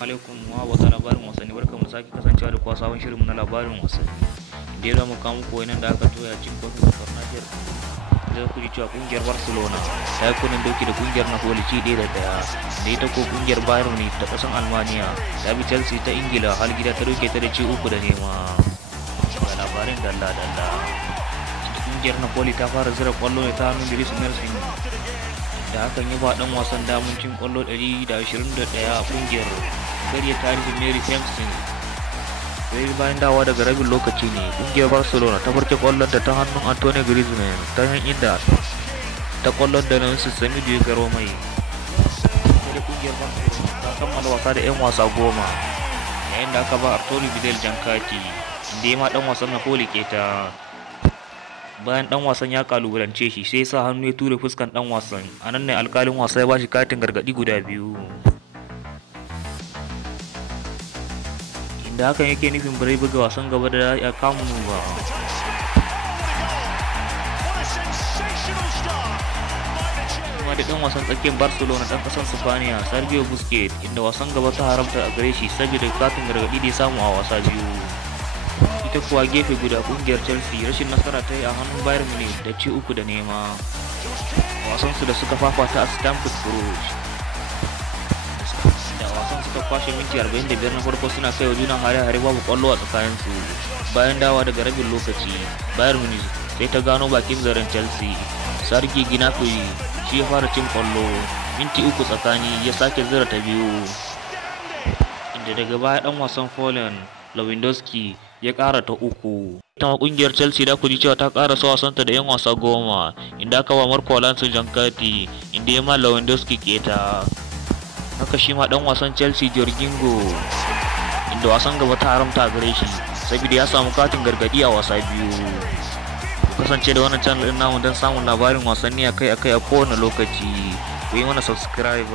alaikum wa wata labarin wasanni, barkamu da sake kasancewa da kuwa sabon shirinmu na labarin wasanni da ya zama kawo muku wani da aka toya cin kofin kasar Najeriya. Zai ku ji cewa kungiyar Barcelona ta yi kunnen doki da kungiyar Napoli ci 1-1, da ita ko kungiyar Bayern Munich ta kasan Almaniya ta bi Chelsea ta Ingila har gida ta doke ta da ci 3-0. Ga labarin dalla-dalla, kungiyar Napoli ta fara zira kwallo ne ta hannun Dries Mertens, da hakan ya ba dan wasan damun cin kwallo 121 a kungiyar karya tarihin Mary Hempstead. Sai bayan dawa daga rabin lokaci ne kungiyar Barcelona ta farke kwallon da ta hannun Antonio Griezmann ta inda ta kwallon da Nelson Semedo ya garo mai. Sai da kungiyar Barcelona ta kammala wasa da 'yan wasa 10, yayin da aka ba Arturo Vidal jan kati, inda ya ma dan wasan Napoli keta. Bayan dan wasan ya kalubalance shi sai sa hannu ya ture fuskan dan wasan, anan ne alkalin wasa ya bashi katin gargadi guda 2, inda hakan yake nufin bai buga wasan gaba da ya kamu ba. Kuma da dan wasan tsakiyar Barcelona dan kasar Spaniya Sergio Busquets, inda wasan gaba ta haramta a gare shi saboda katin gargadi da ya samu a wasa 2. Ita kuwa gefe guda kungiyar Chelsea rashin nasara ta yi a hannun Bayern Munich da ci 3-0 wasansu da suka fafata a Stamford Bridge. Da wasan suka kwashe minti 45 na farko suna kai wa juna hare-hare babu kwallo a tsakaninsu. Bayan dawa daga rabin lokaci, Bayern Munich sai ta gano bakin zaren Chelsea. Serge Gnabry shi ya fara cin kwallo, minti 3 tsakani ya sake zira ta biyu, inda daga baya dan wasan Poland Lewandowski ya ƙara ta 3. Ita ma kungiyar Chelsea da kuji cewa ta ƙara sa wasanta da 'yan wasa 10, inda aka ba Marco Alonso jan kati, inda ya ma Lewandowski keta. Haka shi ma dan wasan Chelsea Jorginho, inda wasan gaba ta haramta gare shi saboda ya samu katin gargadi a wasa 2. Ku kasance da wannan channel din namu don samun labarin wasanni akai-akai a kowane lokaci. Ku yi mana subscribe.